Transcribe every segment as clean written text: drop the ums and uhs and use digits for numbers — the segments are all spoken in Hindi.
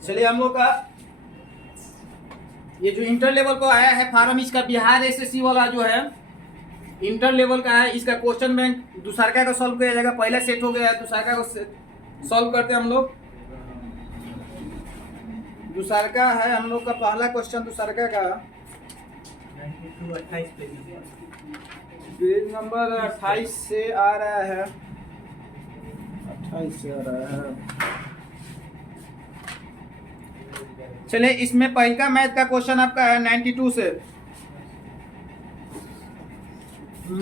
चलिए हम लोग का ये जो इंटर लेवल को आया है फार्म, इसका बिहार एसएससी वाला जो है इंटर लेवल का है, इसका क्वेश्चन बैंक दूसरा का सॉल्व किया जाएगा। पहला सेट हो गया है, दूसरा को सॉल्व करते हैं हम लोग। दूसरा का है हम लोग का पहला क्वेश्चन, दूसरा का पेज नंबर 28 से आ रहा है, 28 से आ रहा है। चलिए इसमें पहला मैथ का क्वेश्चन आपका है 92 से।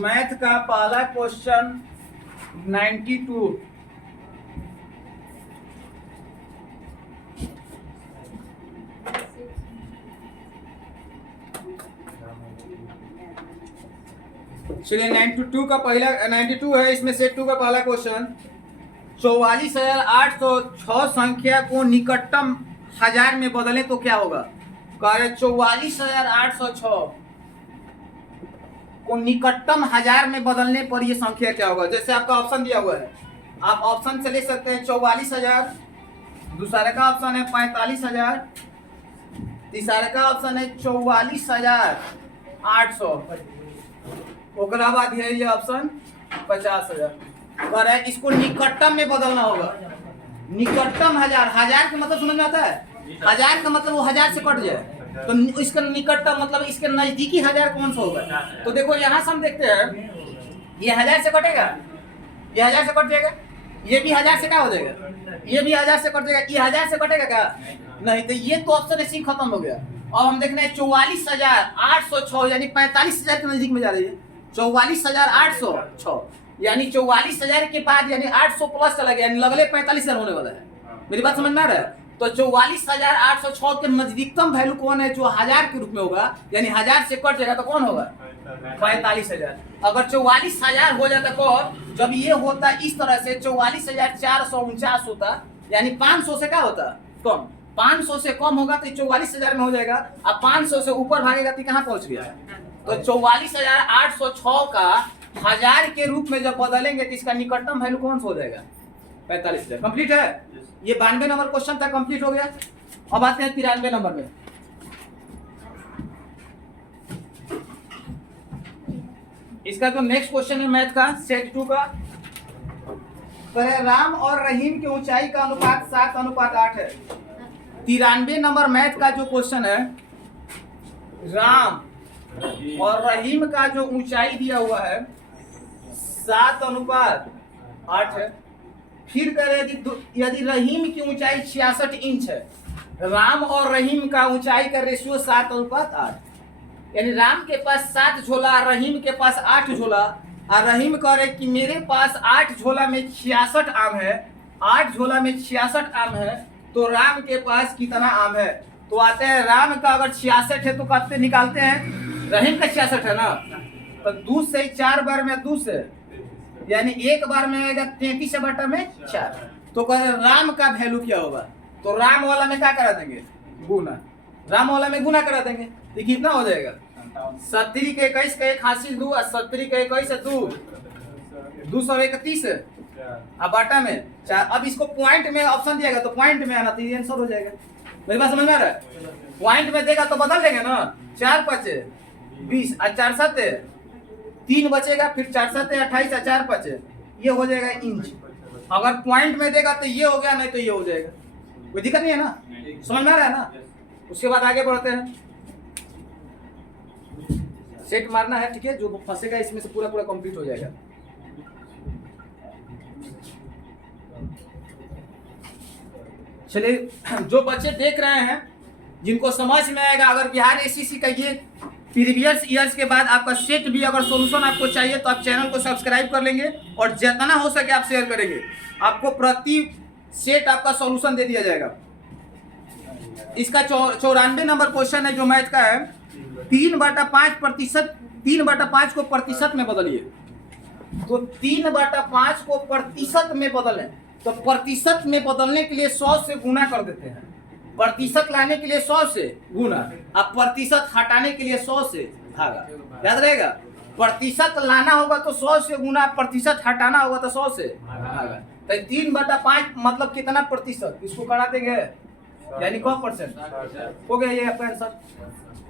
मैथ का पहला क्वेश्चन 92। चलिए 92 का पहला 92 है, इसमें सेट 2 का पहला क्वेश्चन 44,806 संख्या को निकटतम हजार में बदलें तो क्या होगा। कह रहे 44,806 को निकटतम हजार में बदलने पर यह संख्या क्या होगा। जैसे आपका ऑप्शन दिया हुआ है, आप ऑप्शन से ले सकते हैं 44,000, दूसरा का ऑप्शन है 45,000, तीसरा का ऑप्शन है 44,800, ओकरा बाद है ये ऑप्शन 50,000। कह रहे इसको निकटतम में बदलना होगा। निकटतम हजार, हजार का मतलब समझ में आता है, हजार का मतलब वो हजार से कट जाए, तो इसका निकटतम मतलब इसके नजदीकी हजार कौन सा होगा। तो देखो यहाँ से हम देखते हैं, ये हजार से कटेगा, ये हजार से कट जाएगा, ये भी हजार से क्या हो जाएगा, ये भी हजार से कट जाएगा, ये हजार से कटेगा क्या नहीं। तो ये तो ऑप्शन सी खत्म हो गया। और हम देख रहे हैं 44,806 यानी 45,000 के नजदीक में जा रही है। 44,806 यानी 44,000 के बाद यानी 800 प्लस चला गया, यानी लगले 45,000 होने वाला है। मेरी बात समझ में आ रहा है। तो 44,806 के नजदीकतम वैल्यू कौन है, जो हजार के रूप में होगा, यानी हजार से कट जाएगा तो कौन होगा 45,000। अगर 44,000 हो जाता तो जब ये होता इस तरह से 44,449 होता, यानी 500 से क्या होता कम, 500 से कम होगा तो 44,000 में हो जाएगा। अब 500 से ऊपर भागेगा तो कहाँ पहुंच गया। तो 44,806 का हजार के रूप में जब बदलेंगे तो इसका निकटतम वैल्यू कौन सा हो जाएगा 45,000। कंप्लीट है। ये 92 नंबर क्वेश्चन था, कंप्लीट हो गया। अब आते हैं 93 नंबर में। इसका जो नेक्स्ट क्वेश्चन है मैथ का सेट 2 का, राम और रहीम की ऊंचाई का अनुपात 7:8 है। 93 नंबर मैथ का जो क्वेश्चन है, राम और रहीम का जो ऊंचाई दिया हुआ है 7:8 है। फिर कह रहे यदि रहीम की ऊंचाई 66 इंच है, राम और रहीम का ऊंचाई का रेशियो 7:8, यानी राम के पास 7 झोला, रहीम के पास 8 झोला, और रहीम कह रहे कि मेरे पास 8 झोला में 66 आम है, 8 झोला में 66 आम है, तो राम के पास कितना आम है। तो आते हैं राम का अगर 66 है तो कहते निकालते हैं, रहीम का 66 है ना, तो 2 से 4 बार में 2 से, यानी एक बार में आएगा 33/4। तो कह रहे राम का वैल्यू क्या होगा। तो राम वाला में क्या करा देंगे, गुना, राम वाला में गुना करा देंगे तो कितना हो जाएगा 70 के 21 का 1 हासिल 2, 70 के 21 है 2, 231 अब बाटा में 4। अब इसको पॉइंट में ऑप्शन दिएगा तो पॉइंट में आना तो ये आंसर हो जाएगा। मेरी बात समझ में आ रहा है। पॉइंट में देगा तो बदल देंगे ना, 4 5 20 और 4 7 3 बचेगा, फिर 4 7 28 और 4 5 ये हो जाएगा इंच। अगर पॉइंट में देगा तो ये हो गया, नहीं तो ये हो जाएगा। कोई दिक्कत नहीं है ना, समझ में आ रहा है ना। उसके बाद आगे बढ़ते हैं, सेट मारना है, ठीक है। जो फंसेगा इसमें से पूरा कंप्लीट हो जाएगा। चलिए जो बच्चे देख रहे हैं जिनको समझ में आएगा, अगर बिहार एसएससी का ये प्रीवियस ईयर्स के बाद आपका सेट भी अगर सॉल्यूशन आपको चाहिए तो आप चैनल को सब्सक्राइब कर लेंगे और जितना हो सके आप शेयर करेंगे, आपको प्रति सेट आपका सॉल्यूशन दे दिया जाएगा। इसका 94 नंबर क्वेश्चन है जो मैथ का है, 3/5 को प्रतिशत में बदलिए। तो 3/5 को प्रतिशत में बदलें तो प्रतिशत में बदलने के लिए 100 से गुना कर देते हैं। प्रतिशत लाने के लिए 100 से गुना, अब प्रतिशत हटाने के लिए 100 से भागा, याद रहेगा। प्रतिशत लाना होगा तो 100 से गुना, प्रतिशत हटाना होगा तो 100 से भागा। तो 3/5 मतलब कितना प्रतिशत, इसको करा देंगे यानी कौन परसेंट हो गया। ये आपका आंसर।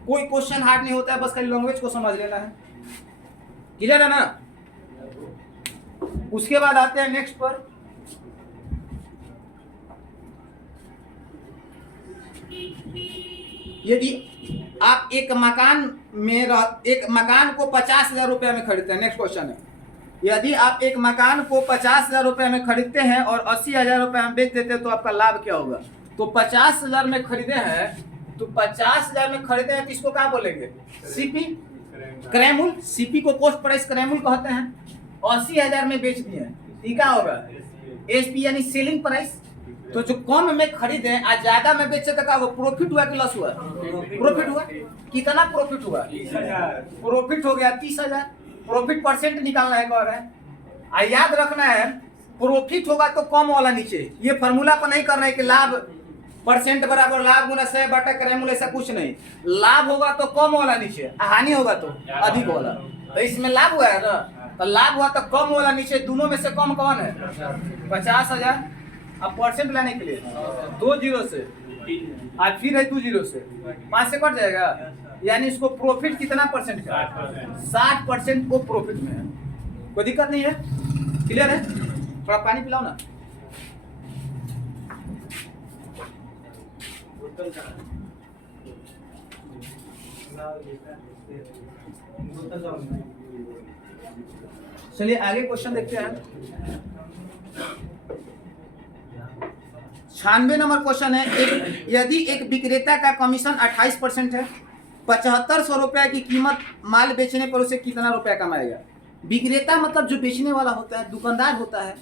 कोई क्वेश्चन हार्ड नहीं होता है, बस खाली लैंग्वेज को समझ लेना है। क्लियर है ना। उसके बाद आते हैं नेक्स्ट पर। यदि आप एक मकान को 50,000 रुपए में खरीदते हैं, नेक्स्ट क्वेश्चन है, यदि आप एक मकान को 50,000 रुपए में खरीदते हैं और 80,000 रुपए में बेच देते हैं तो आपका लाभ क्या होगा। तो 50,000 में खरीदे हैं, तो 50,000 में खरीदे हैं तो इसको क्या बोलेंगे, सीपी क्रय मूल्य। सीपी को कॉस्ट प्राइस क्रय मूल्य कहते हैं। 80,000 में बेच दिए हैं, क्या होगा, एसपी यानी सेलिंग प्राइस। तो जो कम में खरीदे आज ज्यादा में बेचे तो क्या हुआ, प्रॉफिट हुआ कि लॉस हुआ, प्रॉफिट हुआ। कितना प्रॉफिट हुआ, प्रॉफिट हो गया 30,000। प्रॉफिट परसेंट निकालना है कह रहे हैं। याद रखना है प्रॉफिट होगा तो कम वाला नीचे, ये फॉर्मूला पर नहीं करना है कि लाभ परसेंट बराबर लाभ गुना 100 बटा क्रय मूल्य, ऐसा कुछ नहीं। लाभ होगा तो कम वाला नीचे, हानि होगा तो अधिक वाला। तो इसमें लाभ हुआ है ना, तो लाभ हुआ तो कम वाला नीचे, दोनों में से कम कौन है, 50,000। अब परसेंट लाने के लिए 2 जीरो से, आज फिर है 2 जीरो से, 5 से कट जाएगा, यानी इसको प्रॉफिट कितना परसेंट का, 60% को प्रॉफिट में है। कोई दिक्कत नहीं है, क्लियर है। थोड़ा पानी पिलाओ ना। चलिए आगे क्वेश्चन देखते हैं। 96 नंबर क्वेश्चन है, यदि एक विक्रेता का कमीशन 28% है, 7500 रुपए की कीमत माल बेचने पर उसे कितना रुपया कमाएगा। विक्रेता मतलब जो बेचने वाला होता है, दुकानदार होता है।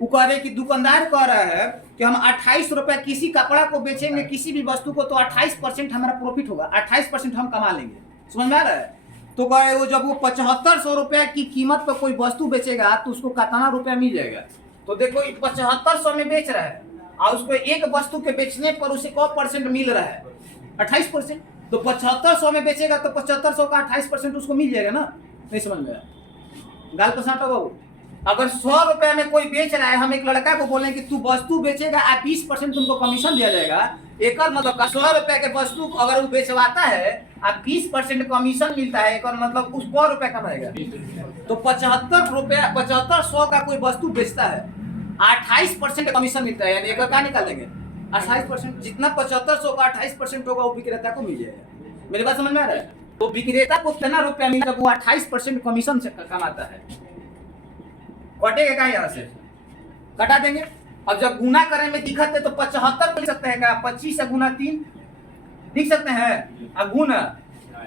वो कह रहे कि दुकानदार कह रहा है कि हम 28 रुपए किसी कपड़ा को बेचेंगे, किसी भी वस्तु को, तो 28% हमारा प्रॉफिट होगा, 28% हम कमा लेंगे। समझ में आ रहा है। तो कह रहे वो जब वो 7500 रुपए की कीमत पर कोई वस्तु बेचेगा तो उसको कितना रुपया मिल जाएगा। तो देखो 7500 में बेच रहा है और उसको एक वस्तु के बेचने पर उसे कौ परसेंट मिल रहा है, 28%। तो 7500 में बेचेगा तो 7500 का 28% उसको मिल जाएगा ना। नहीं समझ में आया, गाल को साटो बाबू। अगर 100 रुपए में कोई बेच रहा है, हम एक लड़का को बोले कि तू वस्तु बेचेगा, 20% तुमको कमीशन दिया जाएगा। एक मतलब 100 रुपए के वस्तु अगर वो बेचवाता है, 20% कमीशन मिलता है, एक मतलब उस 100 रुपए कमाएगा। तो 7500 का कोई वस्तु बेचता है, 28% कमीशन मिलता है, यानी एक क्या निकाल देंगे, 28%। जितना 7500 का 28% होगा वो विक्रेता को मिल जाएगा। मेरी बात समझ में आ रहा है। तो विक्रेता को कितना रुपया मिलेगा, वो 28% कमीशन से कमाता है। कटेगा क्या, यहाँ से कटा देंगे। अब जब गुना करने में दिक्कत है तो 75 लिख सकते हैं क्या, 25 से गुना 3 लिख सकते हैं। अब गुना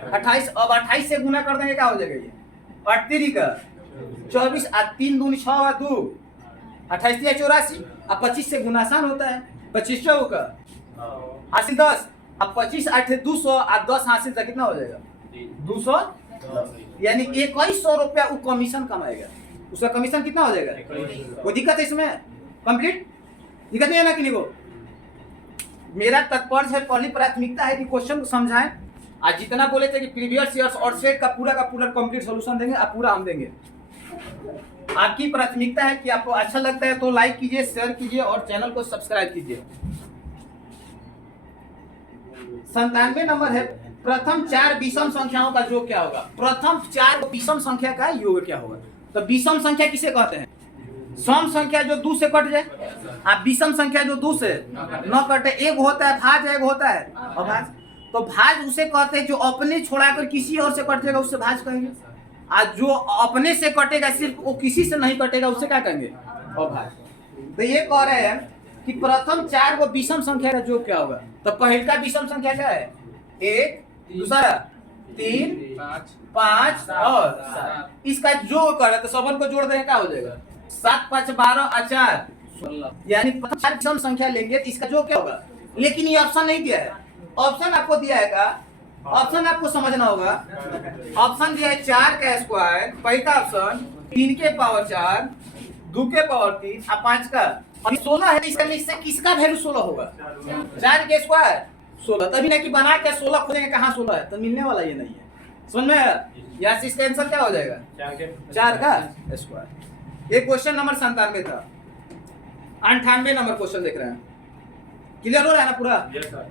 28, अब 28 से गुना कर देंगे, क्या हो जाएगा, ये 38 का 24, 3 दूनी 6 और 2, 28 या 84। अब 25 से गुना आसान होता है, 25 चौ का 80 10। अब 25 8 200 और 10 हासिल से कितना हो जाएगा, 200, यानी 2100 रुपया वो कमीशन कमाएगा। उसका कमीशन कितना हो जाएगा, कोई दिक्कत है इसमें, कंप्लीट दिक्कत नहीं है ना। कि नहीं, वो मेरा तात्पर्य है, पहली प्राथमिकता है कि क्वेश्चन को समझाएं। आज जितना बोले थे कि प्रीवियस ईयर्स और सेट का पूरा कंप्लीट सॉल्यूशन देंगे, अब पूरा हम देंगे। आपकी प्राथमिकता है कि आपको अच्छा लगता है तो लाइक कीजिए, शेयर कीजिए और चैनल को सब्सक्राइब कीजिए। 97 नंबर है, प्रथम 4 विषम संख्याओं का योग क्या होगा। प्रथम 4 विषम संख्या का योग क्या होगा। तो विषम संख्या किसे कहते हैं, सम संख्या जो 2 से कट जाए, आप विषम संख्या जो 2 से न कटे। एक होता है भाज, एक होता है अभाज। तो भाज उसे कहते हैं जो अपने छोड़ाकर किसी और से कट जाएगा, उससे भाज कहेंगे। आज जो अपने से कटेगा, सिर्फ वो किसी से नहीं कटेगा, उसे क्या कहेंगे, अभाज। तो ये कह रहे हैं कि प्रथम 4 को विषम संख्या का योग क्या होगा। तो पहला विषम संख्या क्या है, 1, दूसरा 3, 5 और 7। इसका जो करे तो सबन को जोड़ देंगे, क्या हो जाएगा, 7 5 12 और 4 16, यानी 4 विषम संख्या लेंगे तो इसका जो क्या होगा। लेकिन ये ऑप्शन नहीं दिया है, ऑप्शन आपको दिया है का, ऑप्शन आपको समझना होगा। ऑप्शन दिया है 4 का स्क्वायर, पहला ऑप्शन 3 के पावर 4, 2 के पावर 3 और 5 का, और 16 है। इसका में से किसका वैल्यू 16 होगा, 4 के स्क्वायर 16। तभी ना कि बना के 16 खोजेंगे कहाँ 16 है, तो मिलने वाला ये नहीं है। समझ में आया? यहाँ से इसका आंसर क्या हो जाएगा? 4 का स्क्वायर। एक क्वेश्चन नंबर 97 था। 98 नंबर क्वेश्चन देख रहे हैं। क्लियर हो रहा है ना पूरा? Yes sir.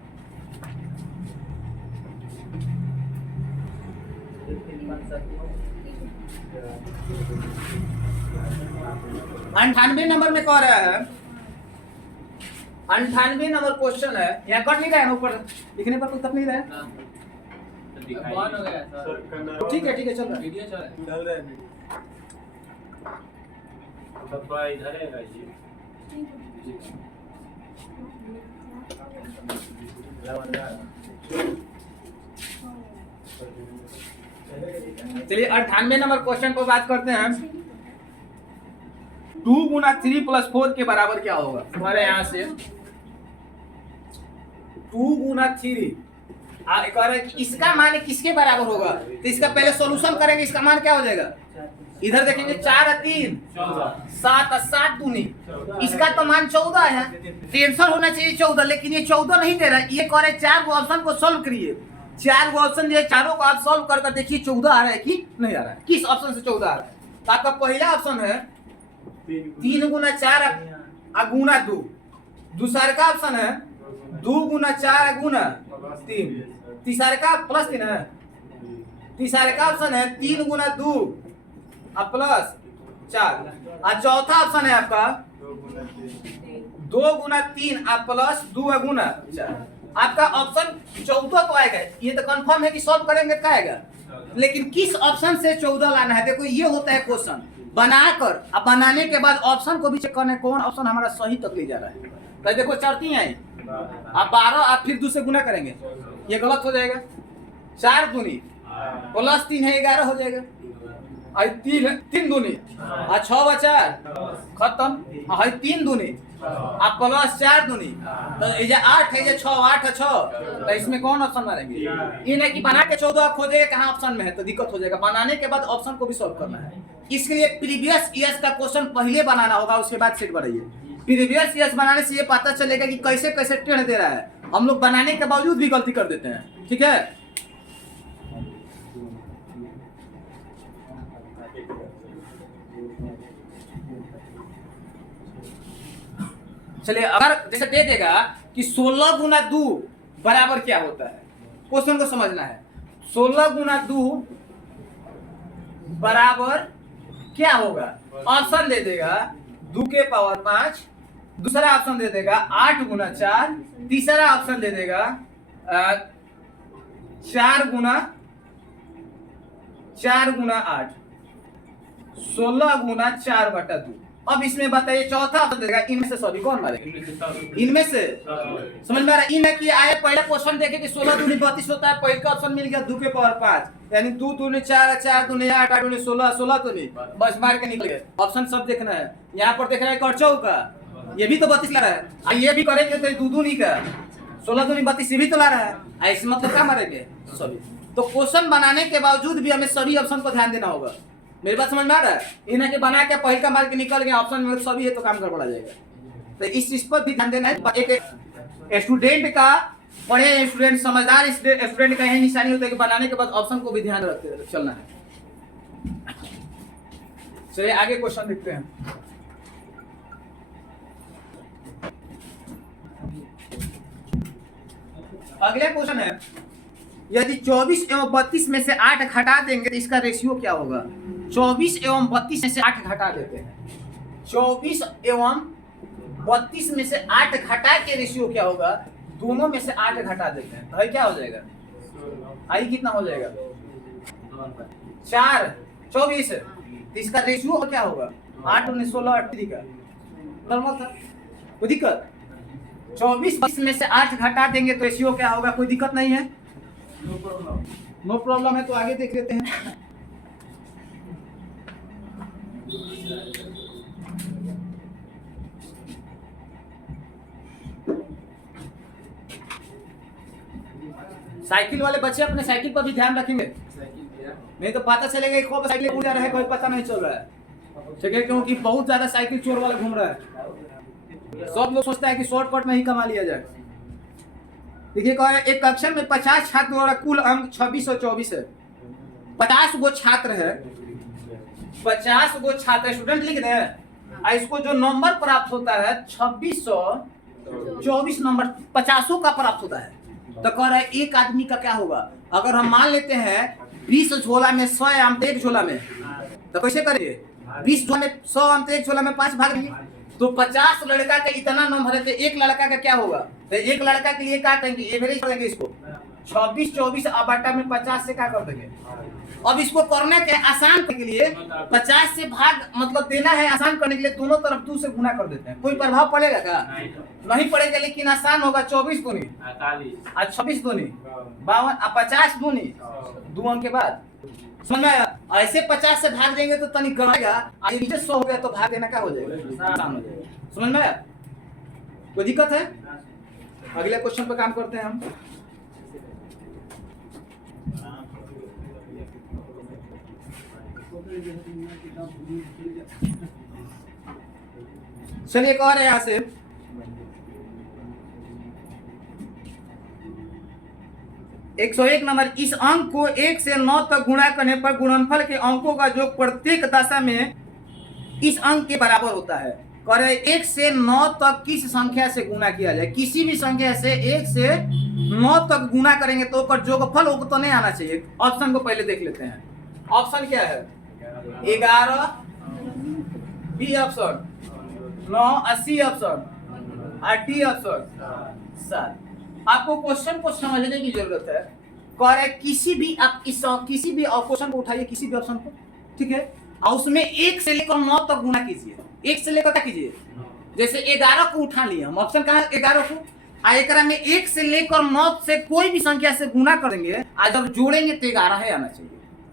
98 नंबर में कह रहा है, 98 नंबर क्वेश्चन है। यहाँ कट नहीं रहा है, ऊपर लिखने पर कोई कट नहीं रहा है। कौन हो गया सर? ठीक है चल रहा है। वीडियो चल रहा है। तो थोड़ा इधर है गाइस जी। चलिए 98 नंबर क्वेश्चन पर बात करते हैं। 2 गुना 3 प्लस 4 के बराबर क्या होगा? हमारे यहाँ से 2 गुना 3 कह रहे हैं कि इसका मान किसके बराबर होगा, तो इसका पहले सॉल्यूशन करेंगे। इसका मान क्या हो जाएगा? इधर देखेंगे 4 और 3 7 और 7 दूनी, इसका तो मान 14 है। टेंशन होना चाहिए 14, लेकिन ये 14 नहीं दे रहा है। ये कह रहे 4 गो ऑप्शन को सोल्व करिए। 4 गो ऑप्शन दिए, चारों को आप सोल्व कर देखिए 14 आ रहा है कि नहीं आ रहा है। किस ऑप्शन से 14 आ रहा है? तो आपका पहला ऑप्शन है 3 गुना 4 गुना 2। दूसरा का ऑप्शन है 2 गुना 4 गुना 3। तीसरा का प्लस 3 है। तीसरा का ऑप्शन है 3 गुना 2 प्लस 4। और चौथा ऑप्शन है आपका 2 गुना 3 प्लस 2 गुना 4। आपका ऑप्शन 14 तो आएगा। ये तो कंफर्म है कि सॉल्व करेंगे क्या आएगा, लेकिन किस ऑप्शन से 14 लाना है? देखो ये होता है क्वेश्चन बनाकर, अब बनाने के बाद ऑप्शन को भी चेक करना है कौन ऑप्शन हमारा सही तक ले जा रहा है। तो देखो चढ़ती है आप 12, आप फिर 2 से गुना करेंगे, ये गलत हो जाएगा। 4 दूनी प्लस 3 है 11 हो जाएगा। 3 दूनी 6 बचा खत्म। 3 दूनी आप प्लस 4 दूनी तो ये 8 है, ये 6 8 है 6। तो इसमें कौन ऑप्शन मारेंगे? ये नहीं कि बना के 14 आप खोजेगा कहाँ ऑप्शन में है, तो दिक्कत हो जाएगा। बनाने के बाद ऑप्शन को भी सॉल्व करना है। इसके लिए प्रीवियस ईयर्स का क्वेश्चन पहले बनाना होगा, उसके बाद सेट बनाइए। प्रीवियस ईयर्स बनाने से ये पता चलेगा कि कैसे कैसे टेढ़ दे रहा है। हम लोग बनाने के बावजूद भी गलती कर देते हैं, ठीक है। चलिए अगर जैसे दे देगा कि 16 गुना 2 बराबर क्या होता है, क्वेश्चन को समझना है। 16 गुना 2 बराबर क्या होगा? ऑप्शन दे देगा 2 के पावर 5, दूसरा ऑप्शन दे देगा 8 गुना 4, तीसरा ऑप्शन दे देगा 4 गुना 8, 16 गुना 4 बटा 2। अब इसमें बताइए चौथा ऑप्शन देगा इनमें से सॉरी कौन मारेगा? इनमें से समझ में आ रहा है? इनमें कि आए पहले क्वेश्चन देखे कि 16 दूनी 32 होता है, पहले का ऑप्शन मिल गया 2 के पावर 5, यानी 2 दूनी 4 4 दूनी 8 8 दूनी 16 16 दूनी, बस मार के निकल गए। ऑप्शन सब देखना है। यहाँ पर देख रहा है करचौ का, ये भी तो 32 ला रहा है। ये भी करेंगे तो 2 दूनी का 16 दूनी 32 ये भी तो ला रहा है। ऐसे मतलब क्या मारेंगे सभी। तो क्वेश्चन बनाने के बावजूद भी हमें सभी ऑप्शन को ध्यान देना होगा। मेरी बात समझ में आ रहा है? इन्हें के बना के पहल का मार के निकल गया ऑप्शन में सभी है तो काम गड़बड़ा जाएगा। तो इस चीज पर भी ध्यान देना है। एक स्टूडेंट का, पढ़े स्टूडेंट, समझदार स्टूडेंट का यही निशानी होता है कि बनाने के बाद ऑप्शन को भी ध्यान रखते चलना है। चलिए आगे क्वेश्चन देखते हैं। अगला क्वेश्चन है यदि 24 एवं 32 में से 8 घटा देंगे तो इसका रेशियो क्या होगा? 24 एवं 32 में से 8 घटा देते हैं। 24 एवं 32 में से 8 घटा के रेशियो क्या होगा? दोनों में से 8 घटा देते हैं तो क्या हो जाएगा? आई कितना हो जाएगा? 4 24। तो इसका रेशियो क्या होगा? 8 19 16 18 का नॉर्मल था, कोई दिक्कत? 24 में से 8 घटा देंगे तो रेशियो क्या होगा? कोई दिक्कत नहीं है, नो प्रॉब्लम है। तो आगे देख लेते हैं। साइकिल वाले बच्चे अपने साइकिल पर भी ध्यान रखेंगे, नहीं तो पता चलेगा कब साइकिल उड़ जा रहा है कोई पता नहीं चल रहा है, ठीक है। क्योंकि बहुत ज्यादा साइकिल चोर वाला घूम रहा है। सब लोग सोचता है कि शॉर्टकट में ही कमा लिया जाए। देखिए कह रहे एक कक्षा में 50 छात्र द्वारा कुल अंक 2624 है। 50 गो छात्र है, 50 गो छात्र स्टूडेंट लिख रहे हैं, और इसको जो नंबर प्राप्त होता है 2624 नंबर 50 का प्राप्त होता है। तो कह रहा है एक आदमी का क्या होगा? अगर हम मान लेते हैं 20 झोला में 100 आम तो एक झोला में, तो कैसे करेंगे? 20 झोला में 100 आम तो एक झोला में 5 भाग देंगे। तो 50 लड़का का इतना नंबर है तो एक लड़का का क्या होगा? तो एक लड़का के लिए क्या करेंगे? एवरेज करेंगे इसको 26 अब बटा में 50 से क्या कर देंगे। अब इसको करने के आसान के लिए 50 से भाग मतलब देना है, आसान करने के लिए दोनों तरफ 2 से गुना कर देते हैं। कोई प्रभाव पड़ेगा क्या? नहीं पड़ेगा, लेकिन आसान होगा। 24 दूनी 26 दूनी 52 और 50 दूनी 2 अंक के बाद। समझ में आया? ऐसे 50 से भाग देंगे तो तनिक गड़ेगा, नीचे 100 हो गया तो भाग देना क्या हो जाएगा? आसान हो जाएगा। समझ में आया? कोई दिक्कत है? अगले क्वेश्चन पे काम करते हैं हम। चलिए एक और है यहाँ से, एक 101 नंबर। इस अंक को 1 से 9 तक गुणा करने पर गुणनफल के अंकों का योग प्रत्येक दशा में इस अंक के बराबर होता है। कह रहे 1 से 9 तक किस संख्या से गुणा किया जाए? किसी भी संख्या से 1 से 9 तक गुणा करेंगे तो उसका योगफल वो तो नहीं आना चाहिए। ऑप्शन को पहले देख लेते हैं। ऑप्शन क्या है? 11, बी ऑप्शन, 9, 80 ऑप्शन, और डी ऑप्शन 7। आपको क्वेश्चन को समझने की जरूरत है। कह रहे किसी भी आप किसी भी क्वेश्चन को उठाइए, किसी भी ऑप्शन को, ठीक है, और उसमें 1 से लेकर 9 तक गुणा कीजिए। 1 से लेकर क्या कीजिए? जैसे 11 को उठा लिए हम, ऑप्शन कहाँ है? 11 को, एकरा में 1 से लेकर 9 से कोई भी संख्या से गुणा करेंगे, आज जब जोड़ेंगे तो 11 है आना चाहिए।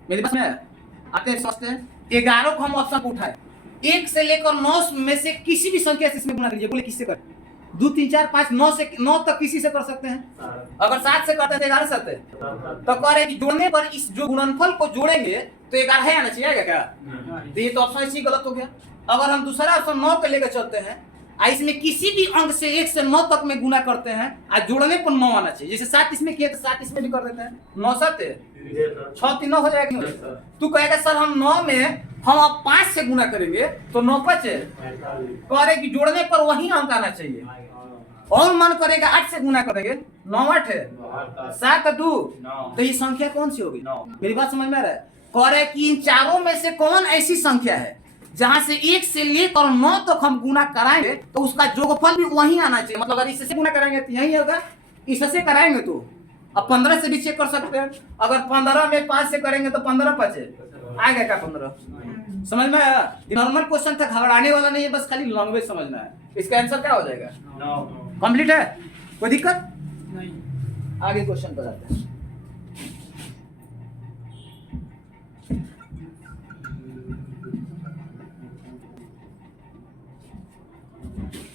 मेरी बात में आते हैं, समझते हैं। 11 को हम ऑप्शन को उठाए, 1 से लेकर 9 में से किसी भी संख्या से इसमें गुणा कीजिए। बोले किससे कर? 2 3 4 5 9 से 9 तक किसी से कर सकते हैं। अगर 7 से करते हैं तो 11 से आते हैं। तो कह रहे कि जोड़ने पर इस जो गुणनफल को जोड़ेंगे तो 11 है आना चाहिए क्या? तो ये तो ऑप्शन इसी गलत हो गया। अगर हम दूसरा ऑप्शन 9 के लेकर चलते हैं, इसमें किसी भी अंक से 1 से 9 तक में गुना करते हैं, आज जोड़ने पर 9 आना चाहिए। जैसे 7 इसमें किए तो 7 इसमें भी कर देते हैं। 9 7 6 3 9 हो जाएगा। तू कहेगा सर हम 9 में हम अब 5 से गुना करेंगे तो 9 5 कह रहे कि जोड़ने पर वही अंक आना चाहिए। और मन करेगा 8 से गुना करेंगे, 9 8 है, 7 2, तो ये संख्या कौन सी होगी? मेरी बात समझ में आ रहा है? कह रहे कि इन चारों में से कौन ऐसी संख्या है जहां से 1 से लेकर 9 तक हम गुना कराएंगे तो उसका योगफल भी वही आना चाहिए। मतलब अगर इससे गुना कराएंगे तो यही होगा, इससे कराएंगे तो अब 15 से भी चेक कर सकते हैं। अगर 15 में 5 से करेंगे तो 15 5 आएगा क्या? 15। समझ में आया? नॉर्मल क्वेश्चन था, घबराने वाला नहीं है, बस खाली लैंग्वेज समझना है। इसका आंसर क्या हो जाएगा? कंप्लीट है? कोई दिक्कत नहीं? आगे क्वेश्चन पर आते हैं।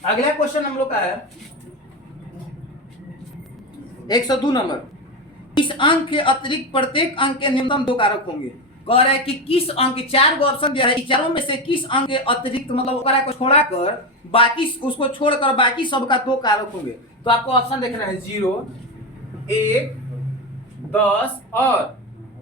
अगला क्वेश्चन हम लोग का है 102 नंबर। इस अंक के अतिरिक्त प्रत्येक अंक के न्यूनतम 2 कारक होंगे। कह रहा है कि किस अंक, 4 गो ऑप्शन दिया है, इस चारों में से किस अंक के अतिरिक्त मतलब को छोड़कर बाकी, उसको छोड़कर बाकी सबका 2 कारक होंगे। तो आपको ऑप्शन देख रहे हैं 0 1 10 और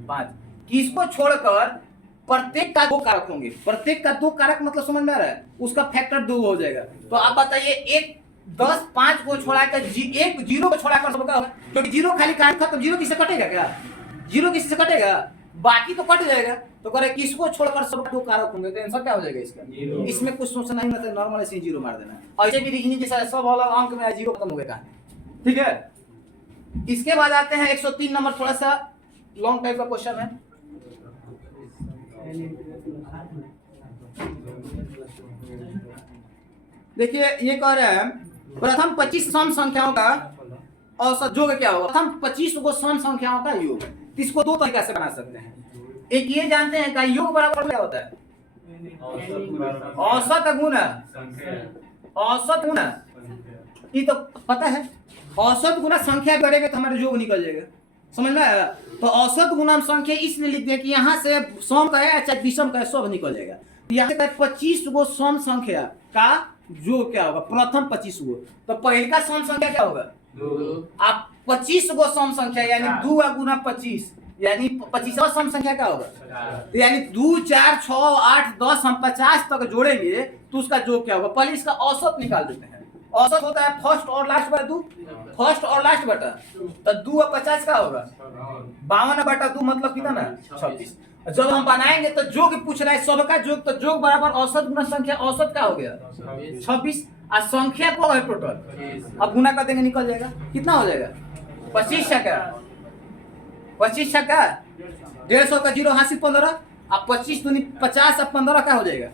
5। किसको छोड़कर प्रत्येक का 2 कारक होंगे। प्रत्येक का 2 कारक मतलब समझ में आ रहा है? उसका फैक्टर 2 हो जाएगा। तो आप बताइए 1 10 5 को छोड़ाकर 1 0 को छोड़ाकर सबका होगा, क्योंकि 0 खाली कारक खत्म, 0 किससे कटेगा क्या? 0 किससे कटेगा? बाकी तो कट जाएगा। तो कह रहे किसको छोड़कर सब 2 कारक होंगे, तो आंसर क्या हो जाएगा इसका? इसमें कुछ सोचना नहीं, मतलब नॉर्मल ऐसे 0 मार देना है। ऐसे भी रीजनिंग जैसा सब वाला अंक में 0 खत्म हो गया। ठीक है, इसके बाद आते हैं 103 नंबर। थोड़ा सा लॉन्ग टाइप का क्वेश्चन है। देखिए ये कह रहे हैं प्रथम 25 सम संख्याओं का औसत योग क्या होगा? प्रथम 25 को सम संख्याओं का योग। इसको 2 तरीके से बना सकते हैं। एक ये जानते हैं कि योग बराबर क्या होता है? औसत गुना औसत गुना, ये तो पता है। औसत गुना संख्या करेंगे तो हमारा योग निकल जाएगा। समझ में आया? तो औसत गुना संख्या इसलिए लिखते हैं कि यहाँ से सम का है चाहे विषम का है, सब निकल जाएगा। यहाँ से 25 गो सम संख्या का योग क्या होगा? प्रथम 25 गो। तो पहले का सम संख्या क्या होगा? 2। आप 25 गो सम संख्या यानी 2 गुना 25 यानी 25वां सम संख्या क्या होगा? तो यानी 2, 4, 6, 8, 10 हम 50 तक जोड़ेंगे तो उसका योग क्या होगा? पहले इसका औसत निकाल देते हैं। औसत होता है फर्स्ट और लास्ट बटा 2, फर्स्ट और लास्ट बटा, तो 2 और 50 का होगा 52 बटा 2 मतलब कितना? 26। जब हम बनाएंगे तो जोग पूछ रहा है सबका जोग, तो जोग बराबर औसत गुना संख्या, औसत क्या हो गया? 26 और संख्या को है टोटल, अब गुना कर देंगे निकल जाएगा, कितना हो जाएगा? 25 छक्का 25 छक्का 150 का 0 हासिल 15 अब 25 दूनी 50 अब 15 क्या हो जाएगा?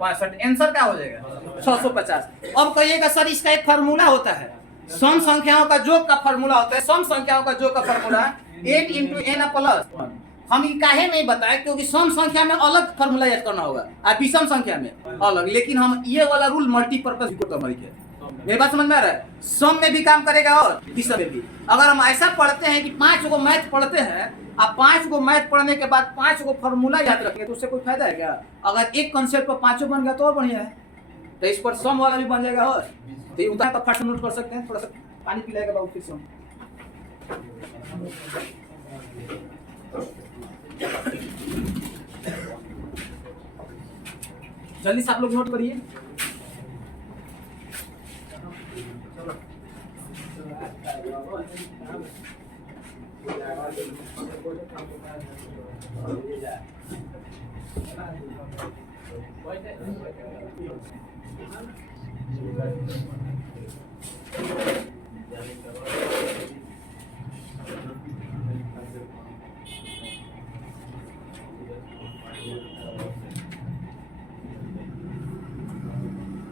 62। आंसर क्या हो जाएगा? 650। अब कहिएगा सर इसका एक फार्मूला होता है, सम संख्याओं का योग का फार्मूला होता है, सम संख्याओं का योग का फार्मूला n × n + 1। हम ये काहे नहीं बताए क्योंकि सम संख्या में अलग फार्मूला याद करना होगा और विषम संख्या में अलग, लेकिन हम ये वाला रूल मल्टीपर्पज को तो है। मेरी बात समझ में आ रहा है? सम में भी काम करेगा और विषम में भी। अगर हम ऐसा पढ़ते हैं कि 5 गो मैथ पढ़ते हैं, अब 5 गो मैथ पढ़ने के बाद 5 गो फार्मूला याद रखेंगे तो उससे कोई फायदा है क्या? अगर एक कॉन्सेप्ट पर 5 बन गया तो और बढ़िया है, तो इस पर सम वाला भी बन जाएगा। और तो ये उतना तो फर्स्ट नोट कर सकते हैं, थोड़ा सा पानी पिलाएगा बाबू फिर सम। जल्दी से आप लोग नोट करिए।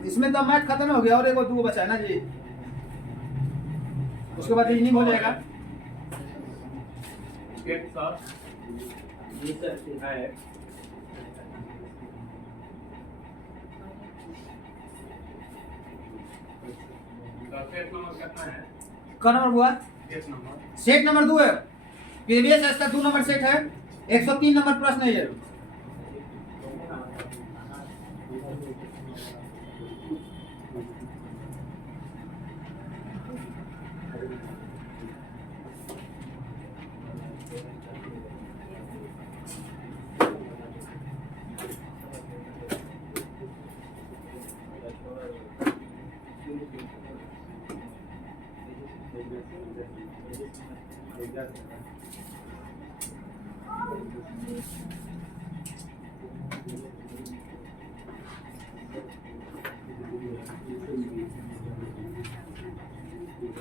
इसमें तो मैथ खत्म हो गया और एक और 2 बचा है ना जी, उसके बाद रीजनिंग हो जाएगा। क्या नंबर हुआ? सेट नंबर 2 है, प्रीवियस इसका 2 नंबर सेट है, 103 नंबर प्रश्न है ये।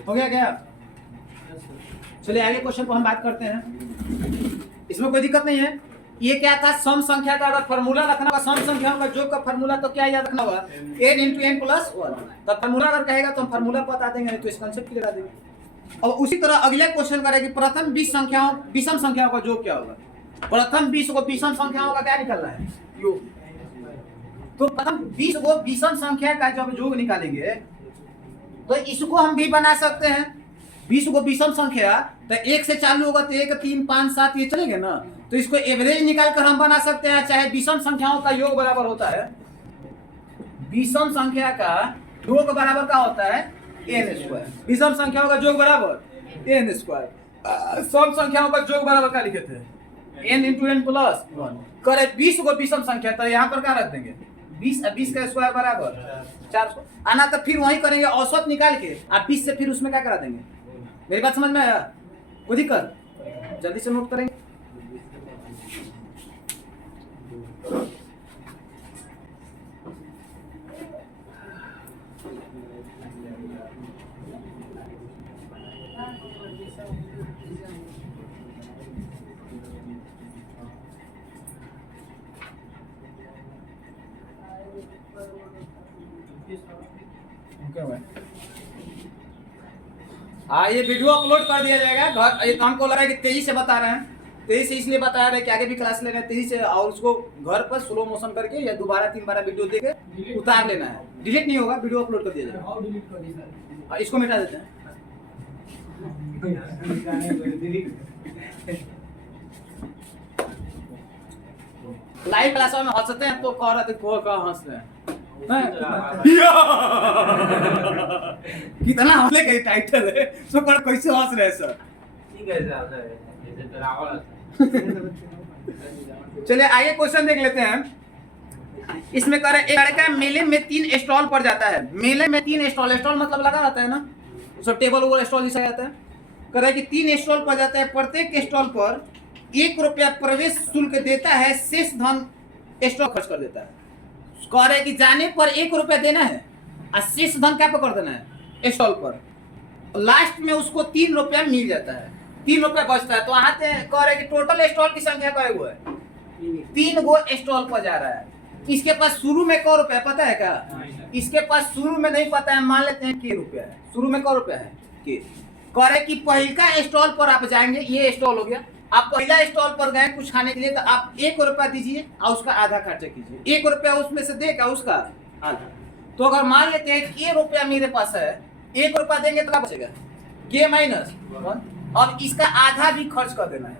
हो गया क्या? चलिए आगे क्वेश्चन पर हम बात करते हैं। इसमें कोई दिक्कत नहीं है। ये क्या था? सम संख्या का अगर फार्मूला रखना होगा, सम संख्याओं का योग का फार्मूला, तो क्या याद रखना होगा? n × n + 1। तब फार्मूला अगर कहेगा तो हम फार्मूला बता देंगे, नहीं तो इस कंसेप्ट क्लियर कर देंगे। और उसी तरह अगले क्वेश्चन करेंगे प्रथम 20 संख्याओं विषम संख्याओं का योग क्या होगा? प्रथम 20 को विषम संख्याओं का क्या निकलना है? योग। तो प्रथम 20 को विषम संख्या का जब योग निकालेंगे तो इसको हम भी बना सकते हैं। 20 को विषम संख्या तो 1 से चालू होगा तो 1, 3, 5, 7 ये चलेंगे ना, तो इसको एवरेज निकाल कर हम बना सकते हैं। चाहे विषम संख्याओं का योग बराबर होता है, विषम संख्या का योग बराबर क्या होता है? n²। विषम संख्याओं का योग बराबर n²। सम संख्याओं का योग बराबर क्या लिखे थे? n × n + 1। करे 20 को विषम संख्या तो यहाँ पर क्या रख देंगे? 20 का स्क्वायर बराबर 400 आना, तो फिर वही करेंगे औसत निकाल के, आप 20 से फिर उसमें क्या करा देंगे। मेरी बात समझ में आया? कोई दिक्कत? जल्दी से नोट करेंगे। हाँ, ये वीडियो अपलोड कर दिया जाएगा। घर ये काम को लग रहा है कि तेजी से बता रहे हैं, तेजी से इसलिए बता रहे हैं कि आगे भी क्लास ले रहे हैं तेजी से, और उसको घर पर स्लो मोशन करके या 2-3 बार वीडियो देके उतार लेना है। डिलीट नहीं होगा, वीडियो अपलोड कर दिया जाएगा। इसको मिटा देते हैं। लाइव क्लास में हंसते हैं तो कह रहे थे को का हंस रहे हैं कितना हंसले का टाइटल है, सो कैसे हंस रहे हैं सर? ठीक है सर, जैसे तो रावण चलिए आइए क्वेश्चन देख लेते हैं। इसमें कह रहे हैं, एक लड़का मेले में 3 स्टॉल पर जाता है। मेले में 3 स्टॉल, स्टॉल मतलब लगा रहता है ना, उसको टेबल वो स्टॉल जिसे जाता है। कह रहा है कि 3 स्टॉल पर जाता है, प्रत्येक स्टॉल पर 1 रुपया प्रवेश शुल्क देता है, शेष धन स्टॉल खर्च कर देता है। कह रहे हैं कि जाने पर 1 रुपया देना है और शेष धन क्या पकड़ देना है स्टॉल पर। लास्ट में उसको 3 रुपया मिल जाता है, 3 रुपया बचता है। तो यहाँ से कह रहे हैं कि टोटल स्टॉल की संख्या क्या हुआ है, 3 गो स्टॉल पर जा रहा है। इसके पास शुरू में क रुपया पता है क्या? इसके पास शुरू में नहीं पता है, मान लेते हैं के रुपया है। शुरू में क रुपया है के। कह रहे कि पहला स्टॉल पर आप जाएंगे, ये स्टॉल हो गया। आप पहला स्टॉल पर गए कुछ खाने के लिए, तो आप 1 रुपया दीजिए और उसका आधा खर्चा कीजिए। 1 रुपया उसमें से देगा उसका आधा। तो अगर मान लेते हैं कि 1 रुपया मेरे पास है, 1 रुपया देंगे तो क्या बचेगा, के माइनस 1। और इसका आधा भी खर्च कर देना है,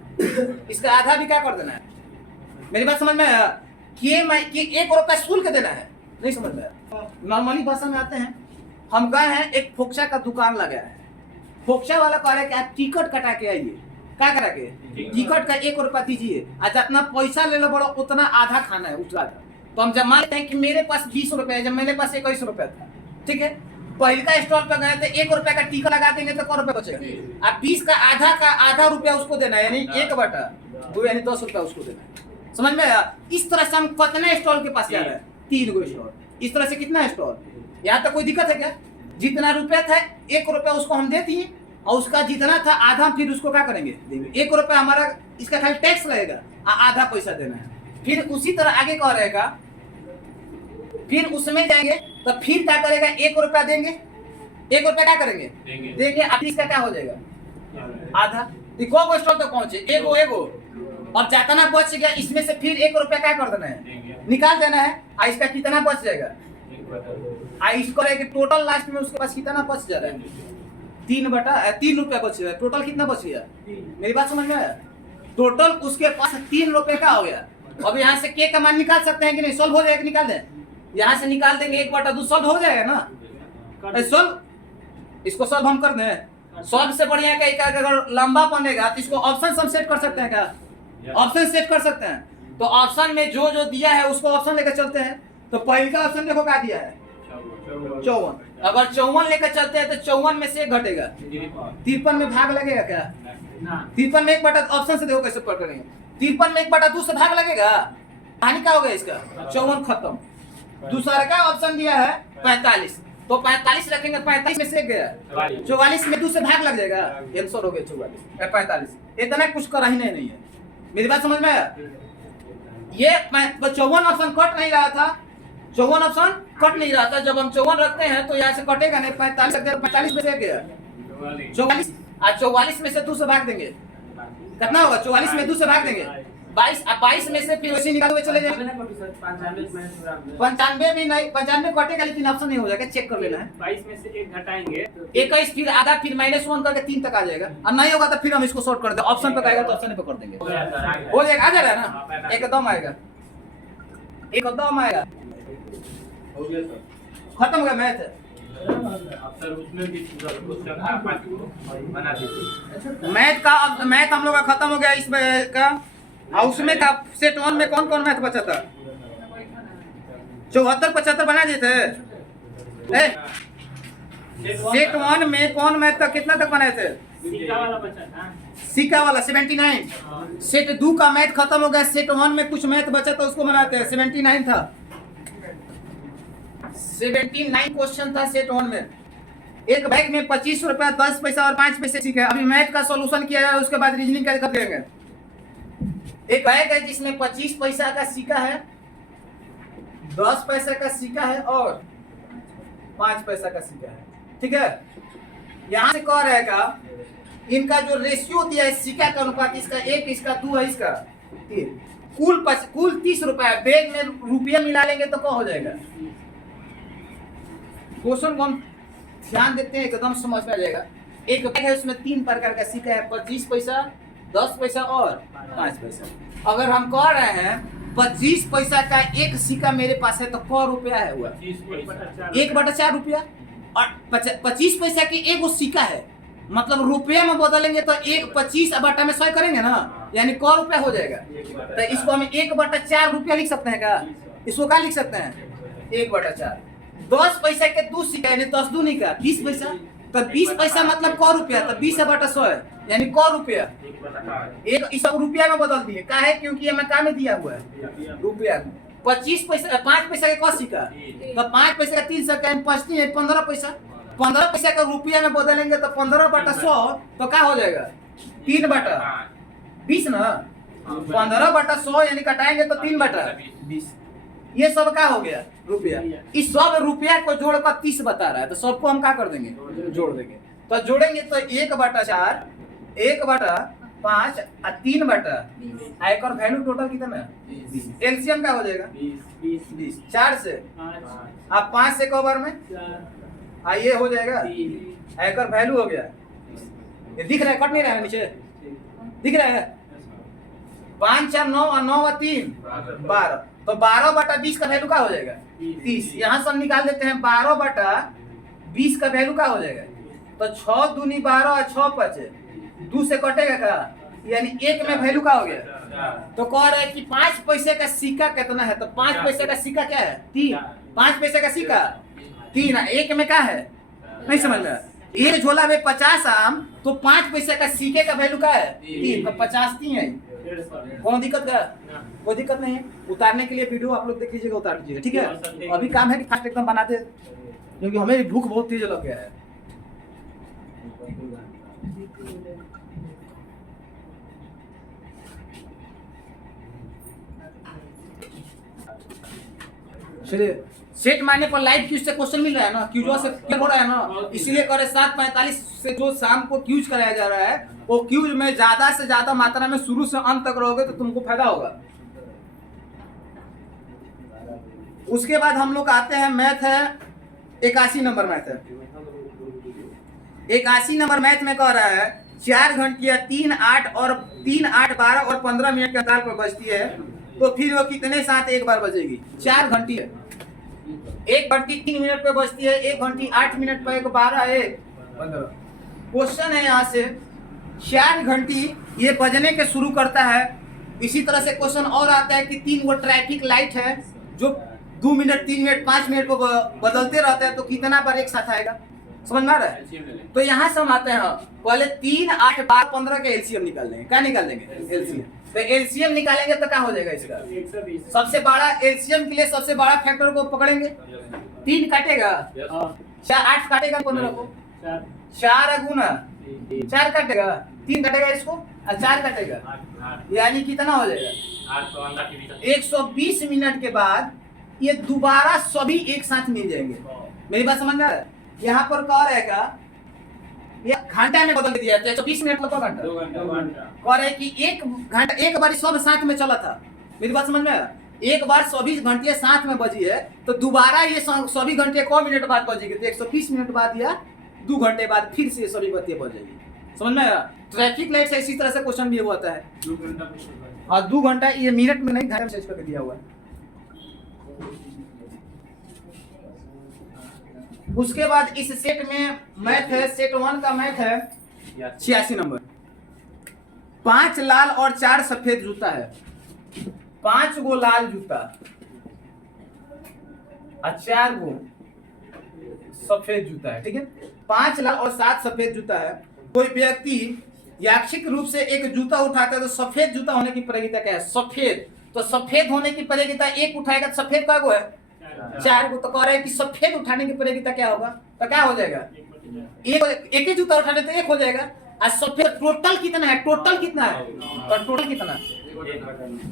इसका आधा भी क्या कर देना है। मेरी बात समझ में आया? कि 1 रुपया शुल्क देना है, नहीं समझ में आया? नॉर्मली भाषा में आते हैं, हम गए हैं, एक फोक्सा का दुकान लगा है। फोक्सा वाला कह रहा है कि आप टिकट कटा के आइए। क्या करा के? टिकट का 1 रुपया दीजिए, जितना पैसा ले लो बड़ो उतना आधा खाना है उठा। तो हम जब मानते हैं कि मेरे पास 20 रुपया है, जब मेरे पास 21 रुपया था, ठीक है, पहले स्टॉल पर गए थे, 1 रुपया का टिकट लगा देंगे तो क रुपया बचेगा। अब 20 का आधा रुपया उसको देना है, यानी 1/2 यानी 10 रुपया उसको देना है। समझ में आया? इस तरह से हम कितने स्टॉल के पास जा रहे हैं, 3 गो स्टॉल। इस तरह से कितना स्टॉल, यहाँ तक कोई दिक्कत है क्या? जितना रुपया था 1 रुपया उसको हम दे दिए, और उसका जितना था आधा फिर उसको क्या करेंगे, देंगे। 1 रुपया हमारा इसका खाली टैक्स लगेगा, आधा पैसा देना है। फिर उसी तरह आगे कह रहेगा, फिर उसमें जाएंगे तो फिर क्या करेगा, 1 रुपया देंगे, 1 रुपया क्या करेंगे, देंगे। अब इसका क्या हो जाएगा, आधा। को स्टॉल तक पहुंचे, एगो और जितना बच गया इसमें से फिर 1 रुपया क्या कर देना है, निकाल देना है। और इसका कितना बच जाएगा, इसको टोटल लास्ट में उसके पास कितना बच जा रहा है, 3 रुपया बच गया। टोटल कितना बच गया, मेरी बात समझ में आया? टोटल उसके पास 3 रुपये का हो गया। अब यहाँ से के का मान निकाल सकते हैं कि नहीं, सोल्व हो जाएगा, निकाल दें। यहाँ से निकाल देंगे 1/2, सोल्व हो जाएगा ना। सोल्व, इसको सोल्व हम कर दें। सोल्व से बढ़िया क्या, अगर लंबा बनेगा तो इसको ऑप्शन हम सेट कर सकते हैं क्या, ऑप्शन सेट कर सकते हैं। तो ऑप्शन में जो जो दिया है उसको ऑप्शन लेकर चलते हैं। तो पहला ऑप्शन देखो क्या दिया है, 54। अगर 54 लेकर चलते हैं तो 54 में से 1 घटेगा, 53 में भाग लगेगा क्या, 53 में 1/, ऑप्शन से देखो कैसे पढ़ करेंगे। 53 में 1/2 से भाग लगेगा, कहानी क्या हो गया इसका, 54 खत्म। दूसरा का ऑप्शन दिया है 45, तो 45 रखेंगे, 45 में से 1 गया, 44 में 2 से भाग लग जाएगा, आंसर हो गया 44 45। इतना कुछ कर ही नहीं है। मेरी बात समझ में आया? ये 54 ऑप्शन कट नहीं रहा था, 54 ऑप्शन कट नहीं रहा था। जब हम 54 रखते हैं तो यहाँ से कटेगा नहीं, 45 रखते हैं, 45 में से गया 44, और 44 में से 2 से भाग देंगे, कितना होगा, 44 में 2 से भाग देंगे 22, अब 22 में से फिर वैसे निकालते हुए चले जाएंगे। 95 भी नहीं, 95 कटेगा लेकिन ऑप्शन नहीं हो जाएगा, चेक कर लेना है। 22 में से 1 घटाएंगे तो 21 फिर आधा, फिर -1 करके 3 तक आ जाएगा। और नहीं होगा तो फिर हम इसको शॉर्ट कर देंगे, ऑप्शन पे आएगा तो ऑप्शन पे कर देंगे, हो जाएगा, आ जाएगा ना, एकदम आएगा, एकदम आएगा। हो गया सर, खत्म हो गया मैथ। अब सर उसमें भी क्वेश्चन आप बना दीजिए। मैथ हम लोग का खत्म हो गया इसमें का। और उसमें था सेट 1 में कौन कौन मैथ बचा था, 74 75 बना दिए थे। सेट 1 में कौन मैथ तक कितना तक बनाए थे, सिक्का वाला बचा था, सिक्का वाला 79। सेट 2 का मैथ खत्म हो गया, सेट 1 में कुछ मैथ बचा था उसको बनाते हैं, 79 था, 79 क्वेश्चन था सेट 1 में। एक बैग में 25 रुपया 10 पैसा और 5 पैसे सीखे। अभी मैथ का सॉल्यूशन किया है, उसके बाद रीजनिंग का कर लेंगे। एक बैग है जिसमें 25 पैसा का सिक्का है, 10 पैसा का सिक्का है और 5 पैसा का सिक्का है, ठीक है। यहाँ से कह रहेगा इनका जो रेशियो दिया है सिक्का का अनुपात, इसका 1 इसका 2 है, इसका 3, कुल 30 रुपया है। बैग में रुपया मिला लेंगे तो क्या हो जाएगा। क्वेश्चन को हम ध्यान देते हैं, एकदम समझ में आ जाएगा। एक बैग है उसमें 3 प्रकार का सिक्का है, 25 पैसा, 10 पैसा और 5 पैसा। अगर हम कह रहे हैं 25 पैसा का एक सिक्का मेरे पास है तो क रुपया है हुआ 1/4 रुपया, और 25 पैसा की एक सिक्का है, मतलब रुपये में बदलेंगे तो 1 25 बटा में 100 करेंगे ना, यानी क रुपया हो जाएगा। तो इसको हम 1/4 रुपया लिख सकते हैं क्या? इसको क्या लिख सकते हैं? 1/4। 10 पैसा के 2 सिक्का यानी 10 दूनी का 20 पैसा। तो 20 पैसा मतलब क रुपया, तो 20/100 है यानी क रुपया। एक इस रुपया में बदल दिए का है, क्योंकि हमें का में दिया हुआ है रुपया। 25 पैसा 5 पैसा के क सिक्का, तो 5 पैसा का 3 सिक्का 5 है 15 पैसा। 15 पैसा का रुपया में बदलेंगे तो 15/100 तो क्या हो जाएगा? 3/20 ना। 15/100 यानी कटाएंगे तो 3/20। ये सब क्या हो गया? रुपया। इस सब रुपया को जोड़कर 30 बता रहा है, तो सबको हम क्या कर देंगे? जोड़ देंगे। तो जोड़ेंगे तो 1/4 1/5 और 3/20। आयकर वैल्यू टोटल कितना है? 20। एलसीएम क्या हो जाएगा? 20। 4 से अब 5 से कवर में ये हो जाएगा। आयकर वैल्यू हो गया। ये दिख रहा है? कट नहीं रहा है? नीचे दिख रहा है? 5 4 9 और 9 और 3 12। तो 12/20 का वैल्यू क्या हो जाएगा? 30। यहाँ से हम निकाल देते हैं 12/20 का वैल्यू क्या हो जाएगा? तो 6 दूनी 12 और 6 5 2 से कटेगा का, यानी 1 में वैल्यू क्या हो गया? तो कह रहे हैं कि 5 पैसे का सिक्का कितना है? तो 5 पैसे का सिक्का क्या है? 3। 5 पैसे का सिक्का 3 है। 1 में क्या है? नहीं समझ में? एक झोला में 50 आम, तो 5 पैसे का सिक्के का वैल्यू क्या है? 3। तो 50 3 है। कौन दिक्कत का? कोई दिक्कत नहीं है। उतारने के लिए वीडियो आप लोग देख लीजिएगा, उतार लीजिएगा, ठीक है? अभी काम है कि फास्ट एकदम बना दे, क्योंकि हमें भी भूख बहुत तेज लग गया है। चलिए, सेट मारने पर लाइव क्यूज से क्वेश्चन मिल रहा है ना, क्यूज से क्लियर हो रहा है ना, इसीलिए करे 7:45 से जो शाम को क्यूज कराया जा रहा है, वो क्यूज में ज्यादा से ज्यादा मात्रा में शुरू से अंत तक रहोगे तो तुमको फायदा होगा। उसके बाद हम लोग आते हैं मैथ है 81 नंबर मैथ है। 81 नंबर मैथ में कह रहा है 4 घंटिया 3 8 और 3 8 12 और 15 मिनट के अंतराल पर बजती है, तो फिर वो कितने साथ एक बार बजेगी? 4 घंटी है। 1 घंटी 3 मिनट पे बजती है, 1 घंटी 8 मिनट पे 12 1 15। क्वेश्चन है यहाँ से 4 घंटी ये बजने के शुरू करता है। इसी तरह से क्वेश्चन और आता है कि 3 वो ट्रैफिक लाइट है जो 2 मिनट 3 मिनट 5 मिनट को बदलते रहते हैं, तो कितना बार एक साथ आएगा? समझ में आ रहा है? तो यहाँ से हम आते हैं पहले 3 8 12 15 का एलसीएम निकाल लेंगे। क्या निकाल लेंगे? एलसीएम। तो एलसीएम निकालेंगे तो क्या हो जाएगा इसका? 120। सबसे बड़ा एलसीएम के लिए सबसे बड़ा फैक्टर को पकड़ेंगे। 3 काटेगा 4 8 काटेगा 15 को 4 गुना 4 काटेगा 3 काटेगा इसको और 4 काटेगा, यानी कितना हो जाएगा? 120 मिनट के बाद ये दोबारा सभी एक साथ मिल जाएंगे। मेरी बात समझ में आ रहा है? यहाँ पर कह रहेगा ये घंटा में बदल दिया है, 120 मिनट मतलब घंटा। कह रहे कि 1 घंटा एक बार सब साथ में चला था। मेरी बात समझ में आ रहा है? एक बार सभी घंटियां साथ में बजी है, तो दोबारा ये सभी घंटियां को मिनट बाद बजेगी, तो 120 मिनट बाद या 2 घंटे बाद फिर से सभी बत्तियां बजेगी। समझ में आया? ट्रैफिक लाइट से इसी तरह से क्वेश्चन भी होता है। 2 घंटा और 2 घंटा ये मिनट में नहीं, घंटे में चेंज करके दिया हुआ है। उसके बाद इस सेट में मैथ है, सेट 1 का मैथ है 86 नंबर। 5 लाल और 4 सफेद जूता है। 5 गो लाल जूता और 4 गो सफेद जूता है, ठीक है? 5 लाल और 7 सफेद जूता है। कोई व्यक्ति यादृच्छिक रूप से एक जूता उठाता है, तो सफेद जूता होने की प्रयोगिता क्या है? सफेद। तो सफेद होने की प्रयोगिता एक उठाएगा तो सफेद का गो है? 4 गो। तो कह रहे हैं कि सफेद उठाने की प्रयोगिता क्या होगा? तो क्या हो जाएगा? एक ही जूता उठाने तो 1 हो जाएगा। और सफेद टोटल कितना है? टोटल कितना है? तो टोटल कितना?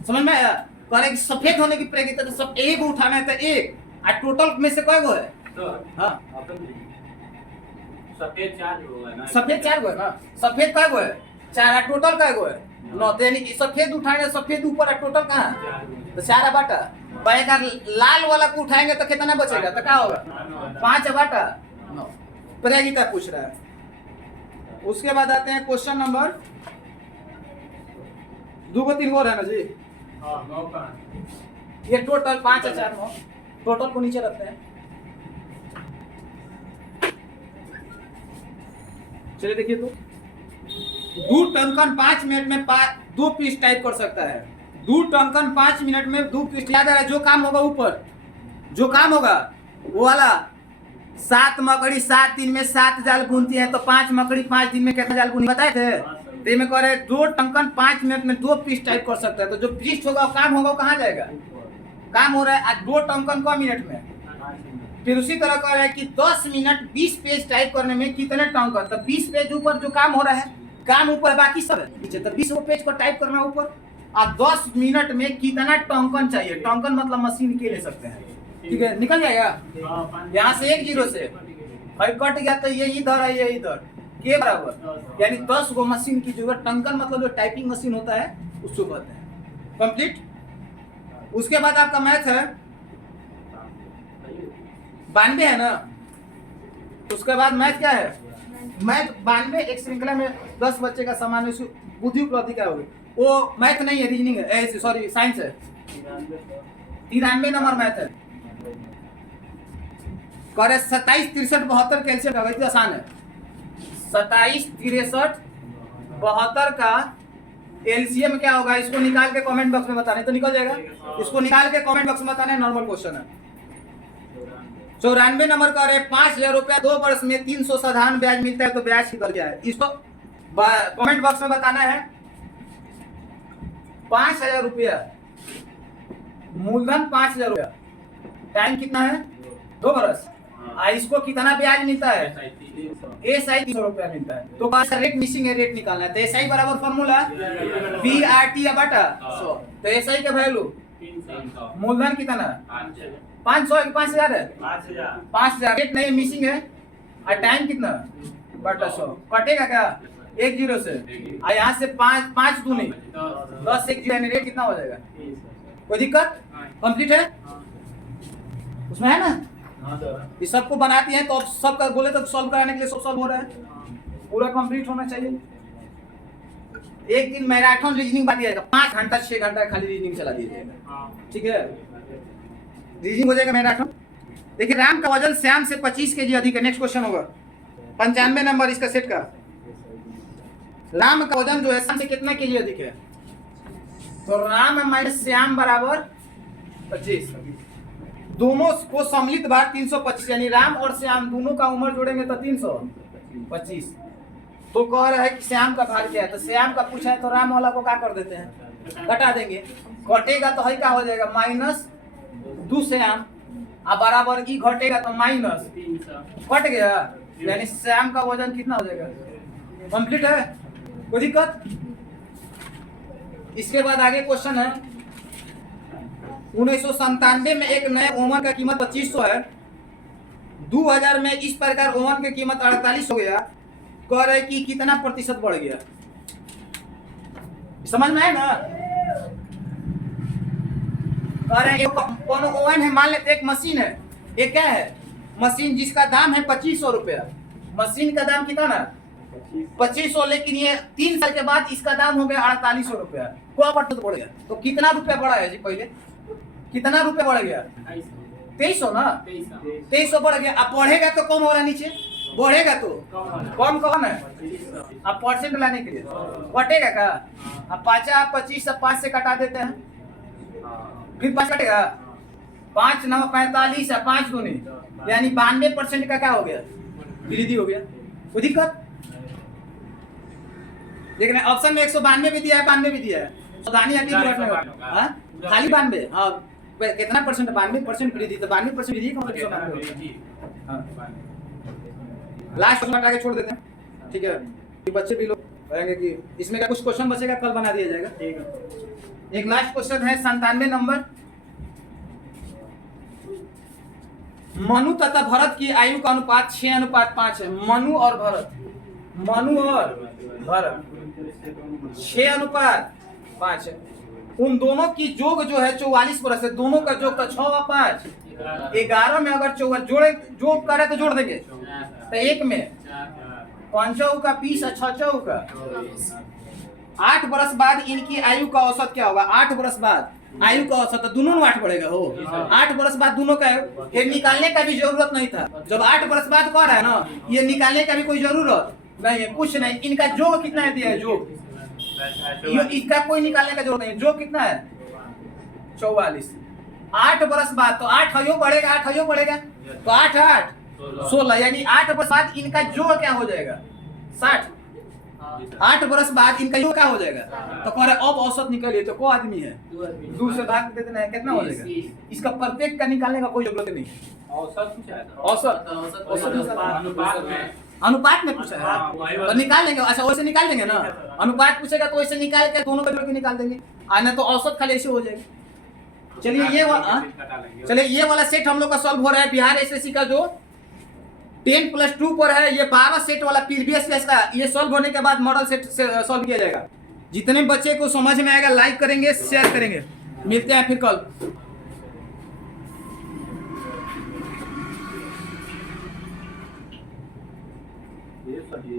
समझ में आया? कह रहे हैं कि सफेद होने की प्रयोगिता तो सब 1 उठाना है तो 1, और टोटल में से कय गो है? हाँ, सफेद 4 होगा ना? सफेद 4 गो है ना? सफेद कय गो है? 4। और टोटल कय गो है? 9। तो यानी सफेद उठाने सफेद ऊपर और टोटल कहाँ? तो 4 बाटा। अगर लाल वाला को उठाएंगे तो कितना बचेगा? तो क्या होगा? 5 बाटा 9। प्रयोगिता पूछ रहा है। उसके बाद आते हैं क्वेश्चन नंबर 2 को 3 गो है ना जी? हाँ, 9 का। ये टोटल 5 और 4 9, टोटल को नीचे रखते हैं। चलिए देखिए तो दूध टंकन 5 मिनट में 2 पीस टाइप कर सकता है। दूध टंकन 5 मिनट में 2 पीस याद आ रहा है। जो काम होगा ऊपर, जो काम होगा वो वाला 7 मकड़ी 7 दिन में 7 जाल बुनती है, तो 5 मकड़ी 5 दिन में कितना जाल बुनी बताए थे। तो ये में कह रहे 2 टंकन 5 मिनट में 2 पीस टाइप कर सकता है। तो जो पीस होगा काम होगा वो कहाँ जाएगा, काम हो रहा है आज 2 टंकन को मिनट में। फिर उसी तरह कह रहा है कि 10 मिनट 20 पेज टाइप करने में कितने टंकन, तो 20 पेज ऊपर जो काम हो रहा है, काम ऊपर बाकी सब नीचे, तो 20 पेज को टाइप करना ऊपर। और 10 मिनट में कितना टंकन चाहिए, टंकन मतलब मशीन के ले सकते हैं, ठीक है, निकल जाएगा। यहाँ से 1 जीरो से भाई कट गया तो ये इधर है, ये इधर के बराबर, यानी 10 गो मशीन की जरूरत। टंकन मतलब जो टाइपिंग मशीन होता है उसको कहते हैं। कंप्लीट। उसके बाद आपका मैथ है 92 है ना। उसके बाद मैथ क्या है, मैथ 92 एक श्रृंखला में 10 बच्चे का सामान्य बुद्धि उपलब्धि क्या होगी, वो मैथ नहीं है, रीजनिंग है, सॉरी साइंस है। 93 नंबर मैथ है। करे 27 63 72 कैल्शियम का वैसे आसान है। 27 63 72 का एलसीएम क्या होगा, इसको निकाल के कमेंट बॉक्स में बताने, तो निकल जाएगा। इसको निकाल के कमेंट बॉक्स में बताने, नॉर्मल क्वेश्चन है। 94 नंबर का 5000 रुपया 2 वर्ष में 300 साधारण ब्याज मिलता है, तो ब्याज कितना क्या है, इसको कमेंट बॉक्स में बताना है। 5000 रुपया मूलधन 5000 रुपया, टाइम कितना है 2 वर्ष, इसको कितना ब्याज मिलता है, एसआई 300 रुपया मिलता है। तो रेट मिसिंग है, रेट निकालना है। तो एसआई बराबर फॉर्मूला बीआरटी या बटा 100। तो एसआई का वैल्यू मूलधन कितना 500 कि 5000 है, 5000 रेट नहीं मिसिंग है, और टाइम कितना बटा 100 कटेगा क्या 1 जीरो से, और यहाँ से 5 दूनी 10 1 जीरो, रेट कितना हो जाएगा। कोई दिक्कत, कंप्लीट है उसमें है ना। ये सबको बनाती है तो अब सबका बोले तो सॉल्व कराने के लिए सब सॉल्व हो रहा है, पूरा कंप्लीट होना चाहिए। एक दिन मैराथन रीजनिंग बना दिया जाएगा, 5 घंटा 6 घंटा खाली रीजनिंग चला दिया जाएगा, ठीक है, रीजनिंग हो जाएगा मैराथन। देखिए राम का वजन श्याम से 25 केजी अधिक है। नेक्स्ट क्वेश्चन होगा 95 नंबर इसका सेट का। राम का वजन जो है श्याम से कितना केजी अधिक है, तो राम माइनस श्याम बराबर 25। दोनों को सम्मिलित भार 325, यानी राम और श्याम दोनों का उम्र जोड़ेंगे तो 325। तो कह रहा है कि श्याम का भाग क्या है, तो श्याम का पूछा है तो राम वाला को क्या कर देते हैं, घटा देंगे। घटेगा तो है क्या हो जाएगा -2 श्याम, अब बराबर की घटेगा तो माइनस कट गया, यानी श्याम का वजन कितना हो जाएगा। कंप्लीट है, कोई दिक्कत। इसके बाद आगे क्वेश्चन है 1997 में एक नए ओवन का कीमत 2500 है। 2000 में इस प्रकार ओवन की कीमत 48 हो गया। कह रहे कि कितना प्रतिशत बढ़ गया, समझ में है ना। कह रहे कौन ओवन है, मान लेते एक मशीन है, एक क्या है मशीन जिसका दाम है 2500 रुपया। मशीन का दाम कितना ना 2500, लेकिन ये 3 साल के बाद इसका दाम हो गया 4800 रुपया। क्या प्रतिशत बढ़ गया, तो कितना रुपया बढ़ा है जी, पहले कितना रुपया बढ़ गया 2300 ना, 2300 बढ़ गया। अब बढ़ेगा तो कम हो रहा, नीचे बढ़ेगा तो कम कौन है, अब परसेंट लाने के लिए घटेगा का। अब 25 से 5 से कटा देते हैं, फिर 5 कटेगा, 5 9 45 है, 5 दूनी यानी 92% का क्या हो गया, वृद्धि हो गया। कोई दिक्कत। लेकिन ऑप्शन में 192 भी दिया है, 92 भी दिया है, सावधानी हटी खाली 92। हाँ कितना परसेंट, 92% वृद्धि, तो 92% वृद्धि का लास्ट क्वेश्चन हटा के छोड़ देते हैं, ठीक है। कि बच्चे भी लोग कहेंगे कि इसमें क्या कुछ क्वेश्चन बचेगा, कल बना दिया जाएगा, ठीक है। एक लास्ट क्वेश्चन है 97 नंबर। मनु तथा भरत की आयु का अनुपात 6:5 है। मनु और भरत 6:5 है। उन दोनों की जोग जो है 44 वर्ष है। दोनों का जोग का 6 और 5 11 में अगर जोग करे तो जोड़ देंगे तो 1 में 5 का 20 और 6 का 8 वर्ष बाद इनकी आयु का औसत क्या होगा। 8 वर्ष बाद आयु का औसत, तो दोनों में 8 बढ़ेगा हो। 8 वर्ष बाद दोनों का, ये निकालने का भी जरूरत नहीं था। जब 8 वर्ष बाद कह रहा है ना, ये निकालने का भी कोई जरूरत नहीं है, कुछ नहीं। इनका जोग कितना है दिया है, जोग इसका कोई निकालने का जरूरत नहीं। जोग कितना है 44। 8 बरस बाद तो 8 हयो बढ़ेगा, 8 हयो बढ़ेगा तो 8 8 16, यानी 8 बरस बाद इनका जोग क्या हो जाएगा 60। 8 बरस बाद इनका योग क्या हो जाएगा। तो कह रहे अब औसत निकलिए तो को आदमी है 2 से भाग दे देना है, कितना हो जाएगा। इसका प्रत्येक का निकालने का कोई जरूरत नहीं। औसत पूछा है था। औसत अनुपात में अनुपात में पूछा हाँ, है वही तो बात। निकाल लेंगे। अच्छा वैसे निकाल देंगे ना, अनुपात पूछेगा तो वैसे निकाल के दोनों का जोड़ के निकाल देंगे, आना तो औसत खाली ऐसे हो जाएगा। चलिए ये वाला चलिए ये वाला सेट हम लोग का सॉल्व हो रहा है बिहार एसएससी का जो 10+2 पर है। ये 12 सेट वाला प्रीवियस ईयर का, ये सॉल्व होने के बाद मॉडल सेट से सॉल्व किया जाएगा। जितने बच्चे को समझ में आएगा लाइक करेंगे, शेयर करेंगे। मिलते हैं फिर कल। ये सभी